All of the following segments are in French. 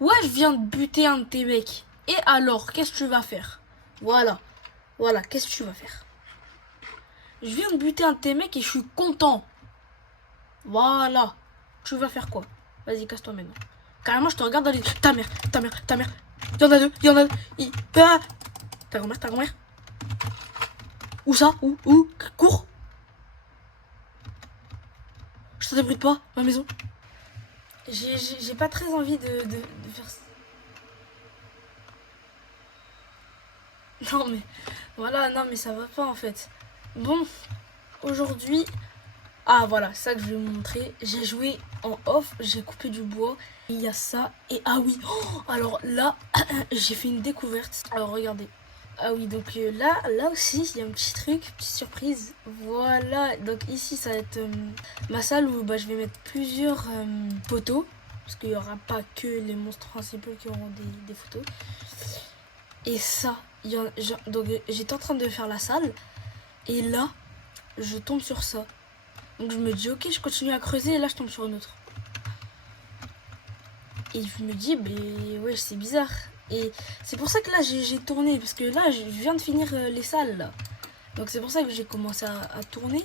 Ouais, je viens de buter un de tes mecs. Et alors, qu'est-ce que tu vas faire? Voilà. Voilà, qu'est-ce que tu vas faire? Je viens de buter un de tes mecs et je suis content. Voilà. Tu vas faire quoi? Vas-y, casse-toi maintenant. Carrément, je te regarde dans les... Ta mère, ta mère, ta mère. Il y en a deux, il y en a deux. Ah. Ta grand-mère, ta grand-mère. Où ça? Où? Cours. Je te débrouille pas, ma maison. J'ai pas très envie de faire ça. Non mais, voilà, non mais ça va pas en fait. Bon, aujourd'hui... Ah voilà, ça que je vais vous montrer. J'ai joué en off, j'ai coupé du bois. Il y a ça, et ah oui. Oh, alors là, j'ai fait une découverte. Alors regardez. Ah oui, donc là aussi, il y a un petit truc, petite surprise. Voilà, donc ici, ça va être ma salle où bah, je vais mettre plusieurs photos. Parce qu'il n'y aura pas que les monstres principaux qui auront des photos. Et ça, donc j'étais en train de faire la salle. Et là, je tombe sur ça. Donc je me dis, ok, je continue à creuser. Et là, je tombe sur une autre. Et je me dis, mais ouais, c'est bizarre. Et c'est pour ça que là, j'ai tourné. Parce que là, je viens de finir les salles, là. Donc c'est pour ça que j'ai commencé à tourner.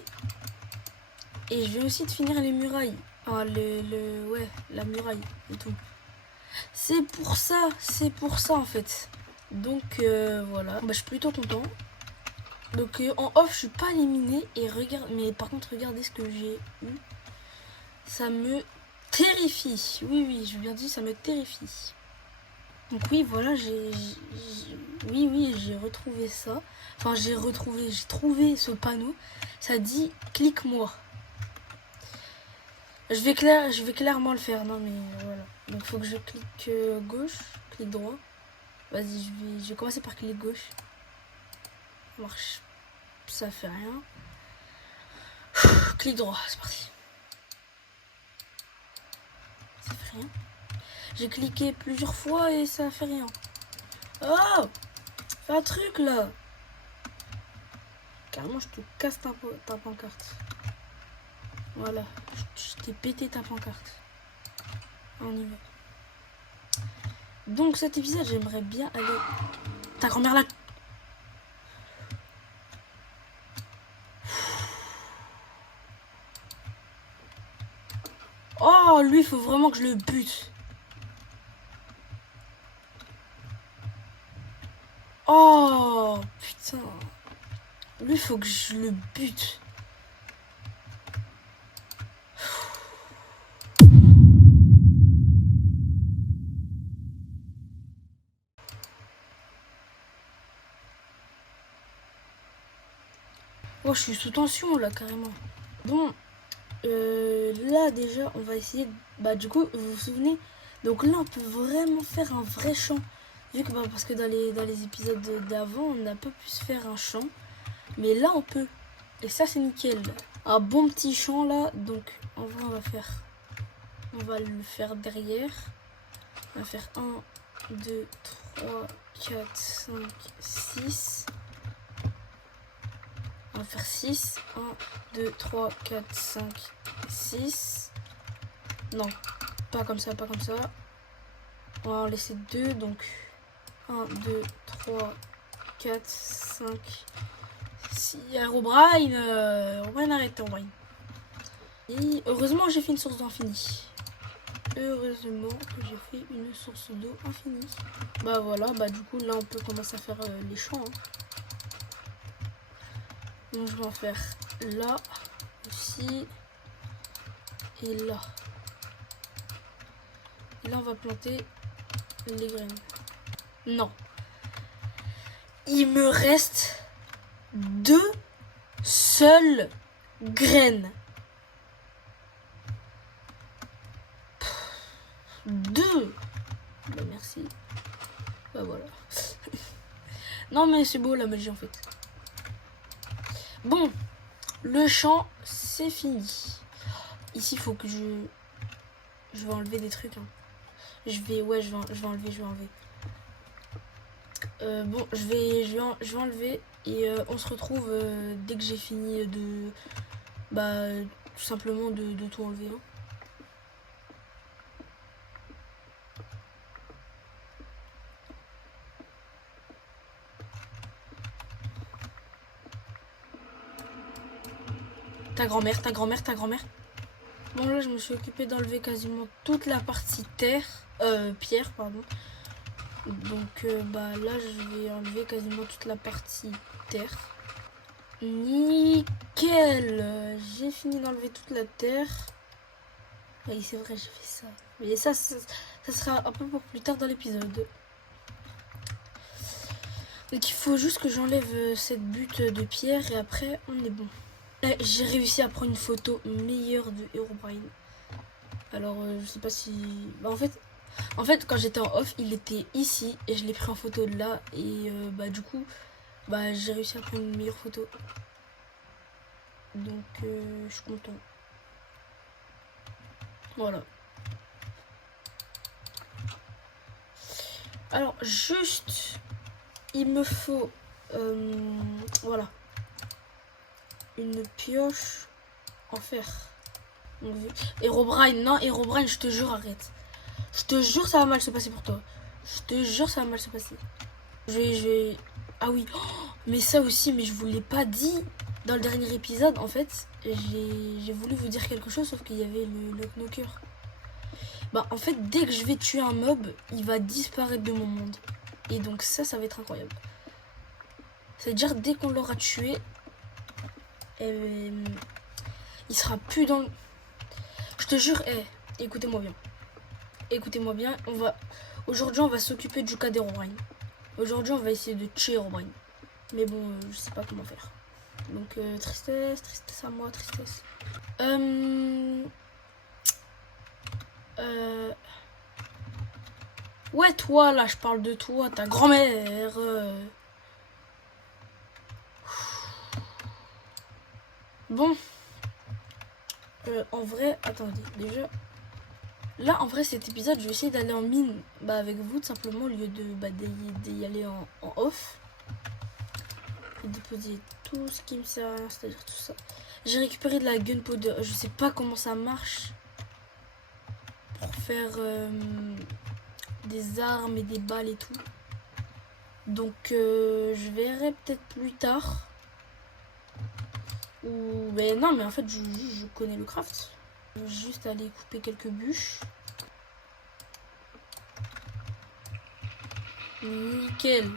Et je viens aussi de finir les murailles. Ah, ouais, la muraille et tout. C'est pour ça en fait. Donc voilà, bah, je suis plutôt content. Donc en off, je suis pas éliminé. Et regarde, mais par contre, regardez ce que j'ai eu. Ça me terrifie. Oui, je bien dit, ça me terrifie. Donc oui, voilà, oui, j'ai retrouvé ça. Enfin, j'ai trouvé ce panneau. Ça dit clique-moi. Je vais clairement le faire, non mais voilà. Donc faut que je clique gauche, clic droit. Vas-y, je vais commencer par clic gauche. Ça marche, ça fait rien. Clic droit, c'est parti. Ça fait rien. J'ai cliqué plusieurs fois et ça fait rien. Oh, fais un truc là. Carrément, je te casse ta pancarte. Voilà, je t'ai pété ta pancarte. On y va. Donc cet épisode, j'aimerais bien aller... Ta grand-mère là. Oh, lui, il faut vraiment que je le bute. Oh, putain. Lui, il faut que je le bute. Oh, je suis sous tension, là, carrément. Bon, là, déjà, on va essayer... Bah, du coup, vous vous souvenez? Donc là, on peut vraiment faire un vrai chant. Vu que, bah, parce que dans les épisodes d'avant, on n'a pas pu se faire un chant. Mais là, on peut. Et ça, c'est nickel. Un bon petit chant, là. Donc, en vrai, on va le faire derrière. On va faire 1, 2, 3, 4, 5, 6. On va faire 6. 1, 2, 3, 4, 5, 6. Non, pas comme ça, pas comme ça. On va en laisser 2. Donc, 1, 2, 3, 4, 5, 6. Herobrine, arrête, Herobrine. Et heureusement, j'ai fait une source d'infini. Heureusement que j'ai fait une source d'eau infinie. Bah voilà, bah du coup là on peut commencer à faire les champs. Hein. Donc je vais en faire là, aussi, et là. Et là on va planter les graines. Non. Il me reste 2 seules graines. 2. Bah merci. Bah voilà. Non mais c'est beau la magie en fait. Bon, le champ c'est fini. Ici il faut que je vais enlever des trucs. Hein. Je vais enlever. Bon, je vais enlever et on se retrouve dès que j'ai fini de tout simplement de tout enlever. Hein. Ta grand-mère, ta grand-mère, ta grand-mère. Bon là je me suis occupée d'enlever quasiment toute la partie pierre pardon. Donc bah là je vais enlever quasiment toute la partie terre. Nickel. J'ai fini d'enlever toute la terre. Oui c'est vrai j'ai fait ça. Mais ça sera un peu pour plus tard dans l'épisode. Donc il faut juste que j'enlève cette butte de pierre et après on est bon. J'ai réussi à prendre une photo meilleure de Herobrine. Alors je sais pas si... Bah, en fait quand j'étais en off il était ici et je l'ai pris en photo de là. Et bah du coup bah, j'ai réussi à prendre une meilleure photo. Donc je suis content. Voilà. Alors juste il me faut voilà une pioche en fer. Herobrine, non Herobrine, je te jure arrête. Je te jure ça va mal se passer pour toi. Je te jure ça va mal se passer. Je vais... Ah oui, oh, mais ça aussi, mais je vous l'ai pas dit dans le dernier épisode. En fait, j'ai voulu vous dire quelque chose, sauf qu'il y avait le knocker. Bah en fait, dès que je vais tuer un mob, il va disparaître de mon monde. Et donc ça va être incroyable. C'est-à-dire dès qu'on l'aura tué, il sera plus dans... Je te jure, écoutez-moi bien. Écoutez-moi bien, aujourd'hui on va s'occuper du cas d'Herobrine. Aujourd'hui on va essayer de tuer Herobrine. Mais bon, je sais pas comment faire. Donc tristesse à moi, tristesse. Ouais toi là, je parle de toi, ta grand-mère. Bon. En vrai, attendez, déjà. Là, en vrai, cet épisode, je vais essayer d'aller en mine avec vous, tout simplement, au lieu d'y aller en off. Et de poser tout ce qui me sert à rien, c'est-à-dire tout ça. J'ai récupéré de la gunpowder. Je sais pas comment ça marche. Pour faire des armes et des balles et tout. Donc, je verrai peut-être plus tard. Ou, ben non, mais en fait, je connais le craft. Je vais juste aller couper quelques bûches. Nickel.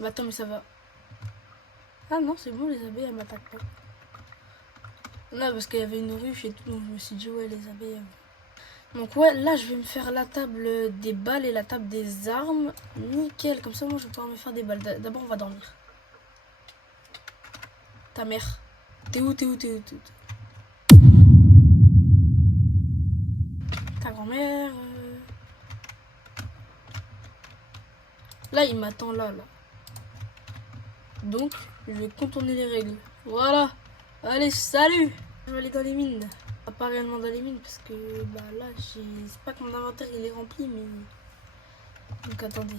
Bah attends mais ça va. Ah non c'est bon les abeilles elles m'attaquent pas. Non parce qu'il y avait une ruche et tout donc je me suis dit ouais les abeilles. Donc ouais là je vais me faire la table des balles et la table des armes. Nickel comme ça moi je vais pouvoir me faire des balles. D'abord on va dormir. Ta mère. T'es où? Ta grand-mère. Là il m'attend là. Donc, je vais contourner les règles. Voilà. Allez, salut. Je vais aller dans les mines. Pas réellement dans les mines parce que là, c'est pas que mon inventaire il est rempli, mais... Donc, attendez.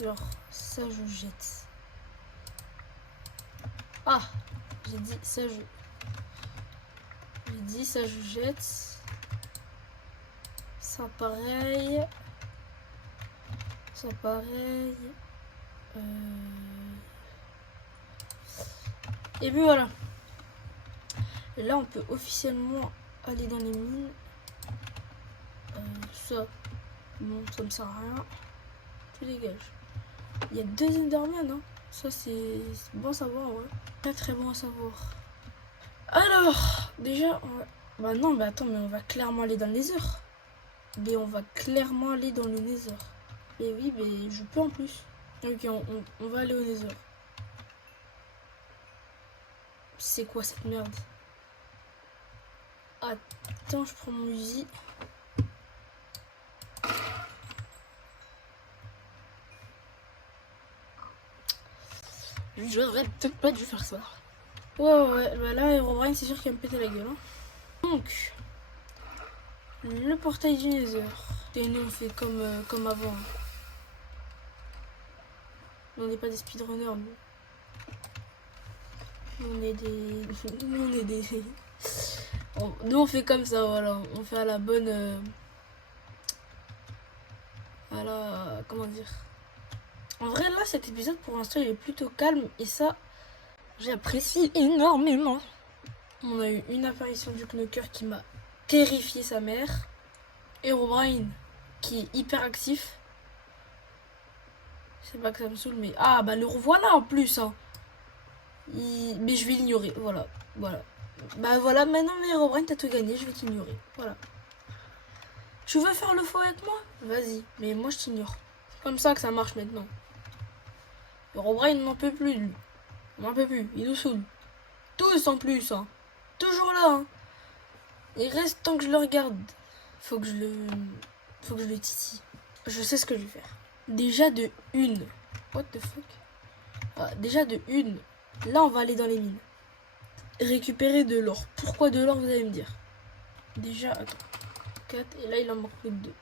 Alors, ça, je jette. Ah, j'ai dit ça, J'ai dit ça, je jette. Ça, pareil. Ça pareil. Et puis voilà. Et là on peut officiellement aller dans les mines. Ça. Bon, ça me sert à rien. Tu dégages. Il y a 2 Endermen, hein. Ça c'est bon à savoir, ouais. Très très bon à savoir. Alors, déjà, bah non, mais attends, mais on va clairement aller dans le Nether. Mais on va clairement aller dans le Nether. Et oui, mais je peux en plus. Ok, on va aller au Nether. C'est quoi cette merde? Attends, je prends mon Uzi. J'aurais peut-être pas dû faire ça. Ouais, bah là, Herobrine, c'est sûr qu'il va me péter la gueule. Hein. Donc, le portail du Nether. Et nous, on fait comme avant. On n'est pas des speedrunners, nous. On est des... Nous, on fait comme ça, voilà. On fait à la bonne... comment dire? En vrai, là, cet épisode, pour l'instant, il est plutôt calme. Et ça, j'apprécie énormément. On a eu une apparition du Knocker qui m'a terrifié sa mère. Herobrine, qui est hyper actif. C'est pas que ça me saoule, mais... Ah, bah le revoilà en plus, hein. Mais je vais l'ignorer, voilà. Bah voilà, maintenant, mais Herobrine, t'as tout gagné, je vais t'ignorer. Voilà. Tu veux faire le faux avec moi? Vas-y, mais moi, je t'ignore. C'est comme ça que ça marche maintenant. Herobrine n'en peut plus, lui. On n'en peut plus, il nous saoule. Tous en plus, hein. Toujours là, hein. Il reste tant que je le regarde. Faut que je le titille. Je sais ce que je vais faire. Déjà de une. What the fuck? Ah, déjà de une. Là, on va aller dans les mines. Récupérer de l'or. Pourquoi de l'or, vous allez me dire? Déjà, attends. 4, et là, il en manque plus que 2.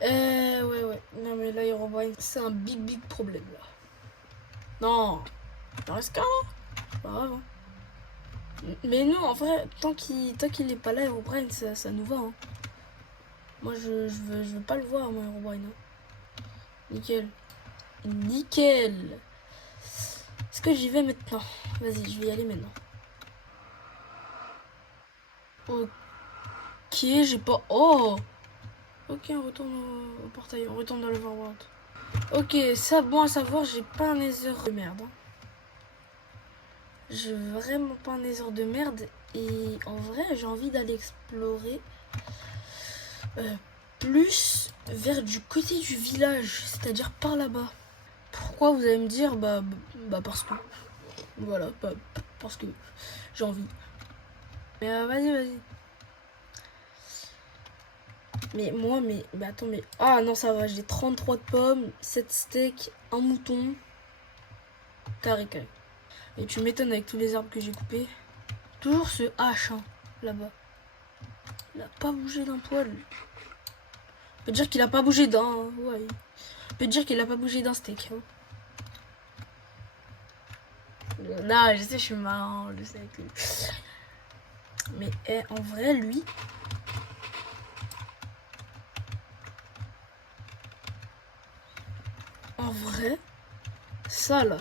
Ouais. Non, mais là, Herobrine, c'est un big problème, là. Non. Il en reste qu'un, là. C'est pas grave, hein. Mais nous, en vrai, tant qu'il est pas là, Herobrine, ça nous va, hein. Moi, je veux pas le voir, moi, Herobrine, hein. Nickel. Est-ce que j'y vais maintenant? Vas-y, je vais y aller maintenant. Ok, j'ai pas... Oh! Ok, on retourne au portail, on retourne dans le Overworld. Ok, ça, bon à savoir, j'ai pas un nether de merde. Hein. J'ai vraiment pas un nether de merde. Et en vrai, j'ai envie d'aller explorer plus vers du côté du village, c'est-à-dire par là-bas. Pourquoi, vous allez me dire? Bah parce que... Voilà, parce que j'ai envie. Mais vas-y. Mais moi, mais attends, mais... Ah non, ça va, j'ai 33 de pommes, 7 steaks, un mouton. Carré. Et tu m'étonnes avec tous les arbres que j'ai coupés. Toujours ce H, hein, là-bas. Il a pas bougé d'un poil. On peut dire qu'il a pas bougé d'un... Ouais. On peut dire qu'il a pas bougé d'un steak. Hein. Non, je sais, je suis marrant, je sais que... Mais en vrai, lui... En vrai, ça là...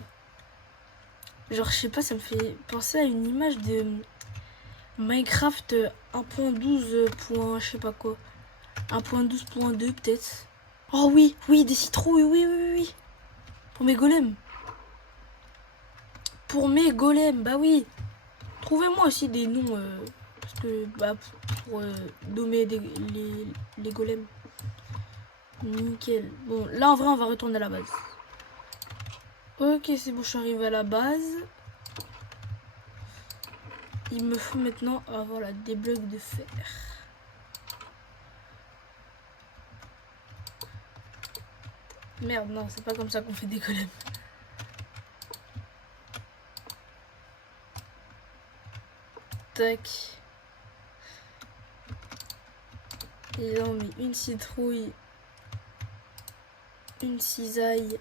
Genre, je sais pas, ça me fait penser à une image de Minecraft 1.12. Je sais pas quoi. 1.12.2 peut-être. Oh oui, des citrouilles, oui. Pour mes golems. Bah oui. Trouvez-moi aussi des noms. Parce que, pour nommer les golems. Nickel. Bon, là en vrai, on va retourner à la base. Ok, c'est bon, je suis arrivé à la base. Il me faut maintenant voilà, des blocs de fer. Merde, non, c'est pas comme ça qu'on fait des golems. Tac. Et là, on met une citrouille. Une cisaille.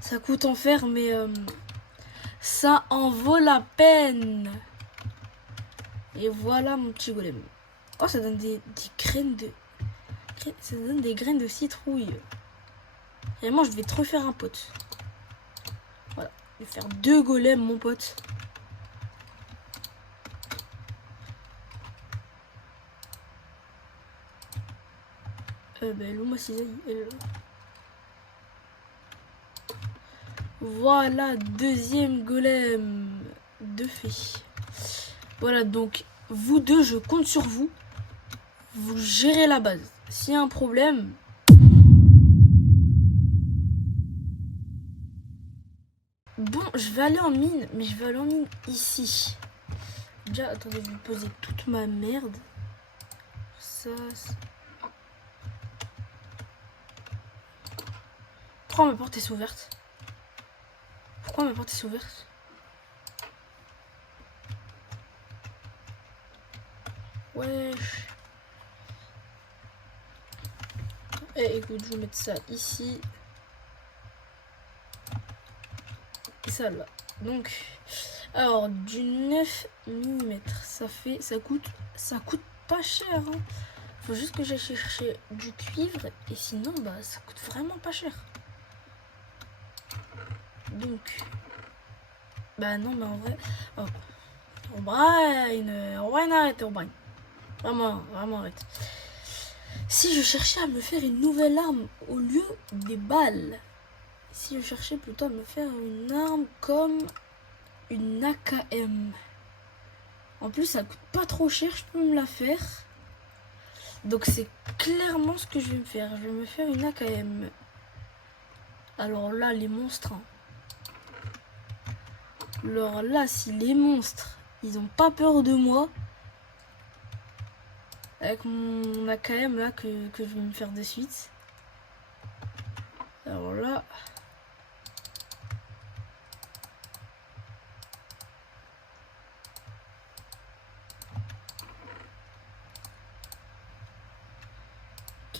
Ça coûte en fer, mais ça en vaut la peine. Et voilà mon petit golem. Oh, ça donne des graines de... Ça donne des graines de citrouille. Vraiment, je vais te refaire un pote. Voilà. Je vais faire 2 golems, mon pote. Elle où ma cisaille? Voilà, deuxième golem de fée. Voilà, donc vous deux, je compte sur vous. Vous gérez la base. S'il y a un problème... Bon, je vais aller en mine, mais je vais aller en mine ici. Déjà, attendez, je vais poser toute ma merde. Ça... Pourquoi ma porte est ouverte? Pourquoi ma porte est ouverte? Wesh. Écoute, je vais mettre ça ici. Et ça là. Donc, alors, du 9 mm, ça coûte pas cher. Hein. Faut juste que j'aille chercher du cuivre. Et sinon, bah, ça coûte vraiment pas cher. Donc... Bah non, mais en vrai... Oh. O'Brien, arrête, O'Brien. Vraiment, vraiment, arrête. Si je cherchais à me faire une nouvelle arme au lieu des balles... Si je cherchais plutôt à me faire une arme comme une AKM. En plus, ça coûte pas trop cher, je peux me la faire. Donc c'est clairement ce que je vais me faire. Je vais me faire une AKM. Alors là, les monstres. Hein. Alors là, si les monstres, ils ont pas peur de moi. Avec mon AKM là que je vais me faire de suite. Alors là...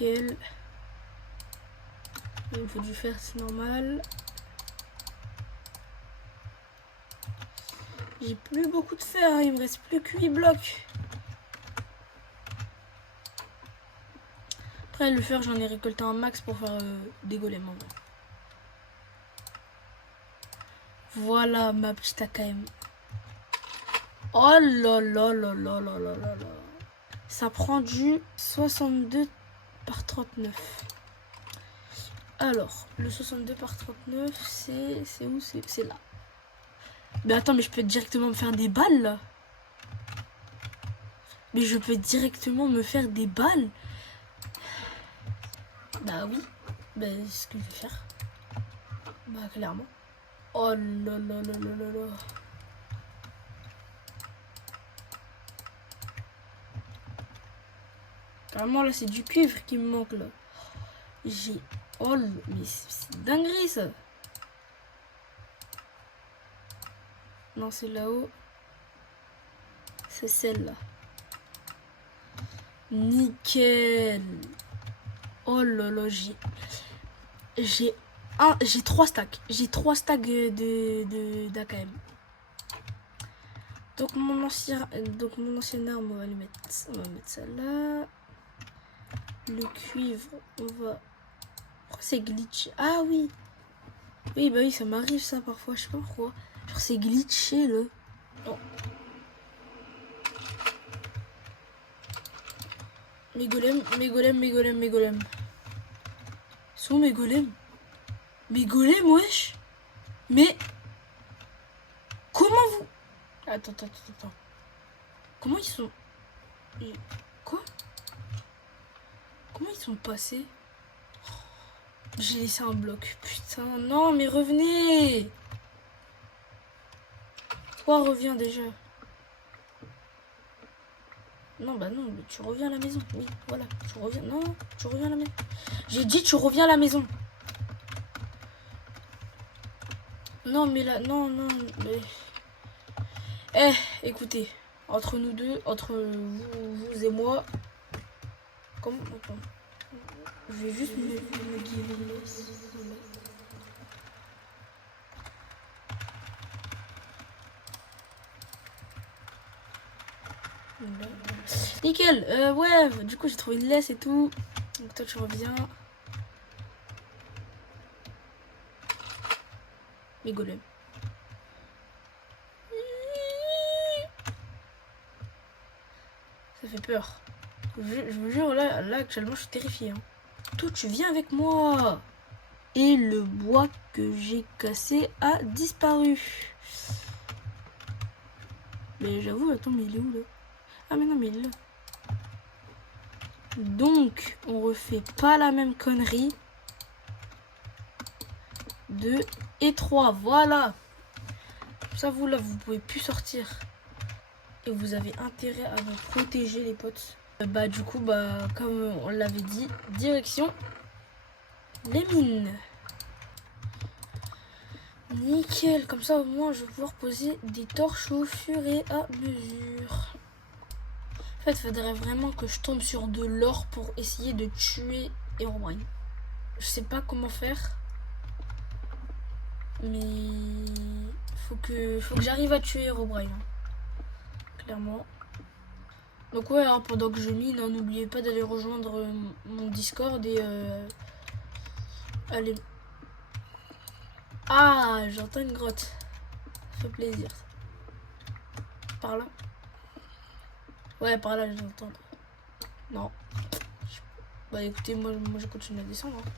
Il me faut du fer, c'est normal. J'ai plus beaucoup de fer, hein. Il me reste plus que 8 blocs. Après le fer, j'en ai récolté un max pour faire des golems. Voilà ma petite AKM. Oh là là là là là là là là. Ça prend du 62 par 39. Alors, le 62 par 39, c'est où? C'est là. Mais attends, mais je peux directement me faire des balles là. Mais je peux directement me faire des balles. Bah oui. Bah c'est ce que je vais faire. Bah clairement. Oh là là là là là là. Carrément là c'est du cuivre qui me manque là. J'ai... Oh mais c'est dinguerie ça. Non c'est là-haut. C'est celle-là. Nickel. Oh là là j'ai 3 stacks. J'ai 3 stacks d'AKM. Donc mon ancienne arme, on va mettre ça là. Le cuivre, on va... Pourquoi c'est glitché? Ah oui. Oui, bah oui, ça m'arrive ça parfois, je sais pas pourquoi. Genre c'est glitché là. Oh. Mes golems. Sont mes golems? Mes golems, wesh. Mais... Comment vous... Attends. Comment ils sont... Quoi? Comment ils sont passés? J'ai laissé un bloc. Putain, non, mais revenez. Toi, reviens déjà. Non, bah non, mais tu reviens à la maison. Oui, voilà, tu reviens. Non, tu reviens à la maison. J'ai dit, tu reviens à la maison. Non, mais là, non, mais... Écoutez, entre nous deux, entre vous et moi... Comment... Attends. Je vais juste me guérir. Nickel. Ouais, du coup j'ai trouvé une laisse et tout. Donc toi tu reviens. Mes golems. Ça fait peur. Je vous jure, là actuellement je suis terrifiée. Hein. Toi tu viens avec moi. Et le bois que j'ai cassé a disparu. Mais j'avoue, attends, mais il est où là? Ah mais non, mais il est là. Donc, on refait pas la même connerie. 2 et 3, voilà. Ça, vous là, vous pouvez plus sortir. Et vous avez intérêt à vous protéger, les potes. Bah du coup, bah comme on l'avait dit, direction les mines. Nickel, comme ça au moins je vais pouvoir poser des torches au fur et à mesure. En fait, il faudrait vraiment que je tombe sur de l'or pour essayer de tuer Herobrine. Je sais pas comment faire. Mais faut que j'arrive à tuer Herobrine. Clairement. Donc ouais, hein, pendant que je mine, hein, n'oubliez pas d'aller rejoindre mon Discord et allez. Ah, j'entends une grotte. Ça fait plaisir. Par là? Ouais, par là, je l'entends. Non. Bah écoutez, moi je continue à descendre. Hein.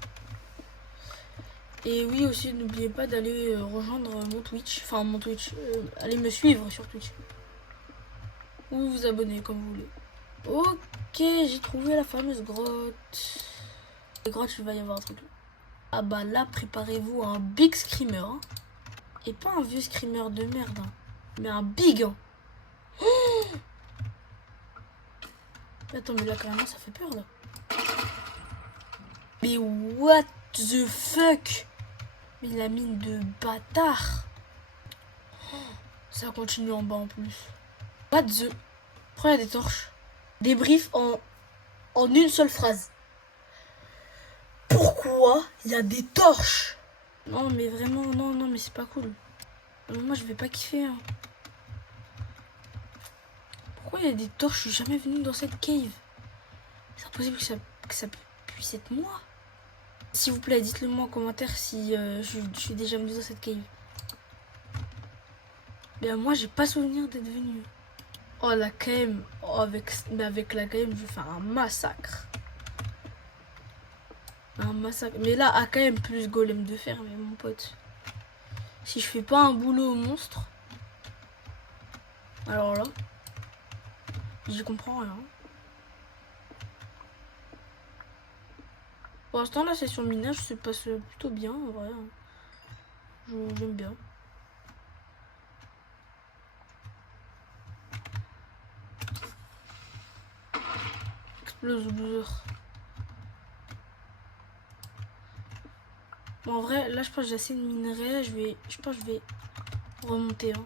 Et oui, aussi, n'oubliez pas d'aller rejoindre mon Twitch. Enfin, mon Twitch. Allez me suivre sur Twitch. Ou vous abonner, comme vous voulez. Ok, j'ai trouvé la fameuse grotte. Les grottes, il va y avoir un truc. Ah bah là, préparez-vous à un big screamer. Hein. Et pas un vieux screamer de merde. Hein. Mais un big. Hein. Oh, attends, mais là, carrément, ça fait peur, là. Mais what the fuck? Mais la mine de bâtard. Oh, ça continue en bas en plus. What the... Pourquoi il y a des torches? Débrief en une seule phrase. Pourquoi il y a des torches? Non mais vraiment, non mais c'est pas cool. Moi je vais pas kiffer. Hein. Pourquoi il y a des torches? Je suis jamais venu dans cette cave. C'est impossible que ça puisse être moi. S'il vous plaît, dites-le moi en commentaire si je suis déjà venu dans cette cave. Ben moi j'ai pas souvenir d'être venu. Oh la KM, oh, avec la KM je vais faire un massacre. Un massacre. Mais là AKM plus golem de fer, mais mon pote. Si je fais pas un boulot au monstre, alors là, j'y comprends rien. Pour l'instant la session minage se passe plutôt bien en vrai. J'aime bien. Explose buzzer. Bon, en vrai, là je pense que j'ai assez de minerais. Je pense que je vais remonter. Hein.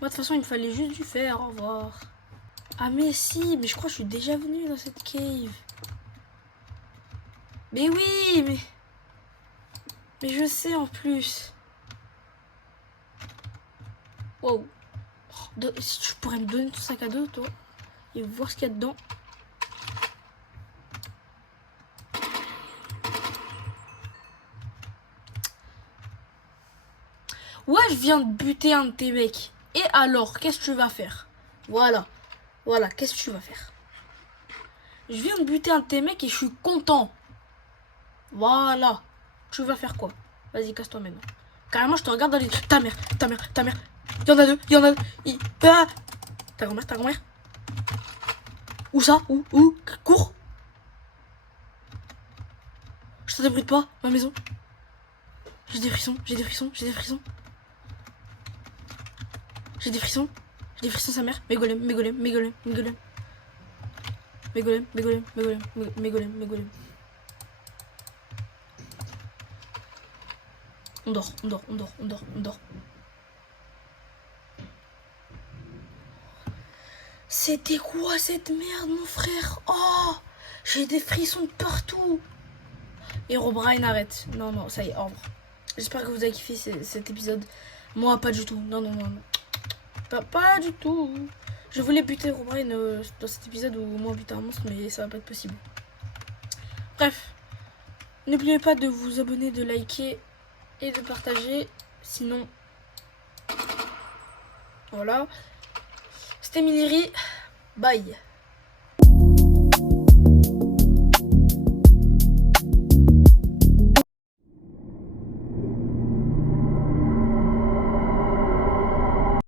Moi de toute façon il me fallait juste du fer. Au revoir. Ah mais si, mais je crois que je suis déjà venu dans cette cave. Mais oui, mais je sais en plus. Wow. Si tu pourrais me donner ton sac à dos, toi, et voir ce qu'il y a dedans. Ouais, je viens de buter un de tes mecs. Et alors, qu'est-ce que tu vas faire? Voilà, qu'est-ce que tu vas faire? Je viens de buter un de tes mecs et je suis content. Voilà. Tu vas faire quoi? Vas-y, casse-toi maintenant. Carrément, je te regarde dans les... Ta mère. Il y en a deux. Ah. Ta grand-mère. Où ça? Où? Cours. Je te débride pas, ma maison. J'ai des frissons, J'ai des frissons, sa mère. Mes golems. On dort. C'était quoi cette merde, mon frère? Oh, j'ai des frissons de partout. Et Herobrine, arrête. Non, ça y est, ordre. J'espère que vous avez kiffé cet épisode. Moi, pas du tout. Non. Pas du tout. Je voulais buter Herobrine dans cet épisode ou moi buter un monstre, mais ça va pas être possible. Bref. N'oubliez pas de vous abonner, de liker et de partager. Sinon, voilà. C'était Miliri. Bye.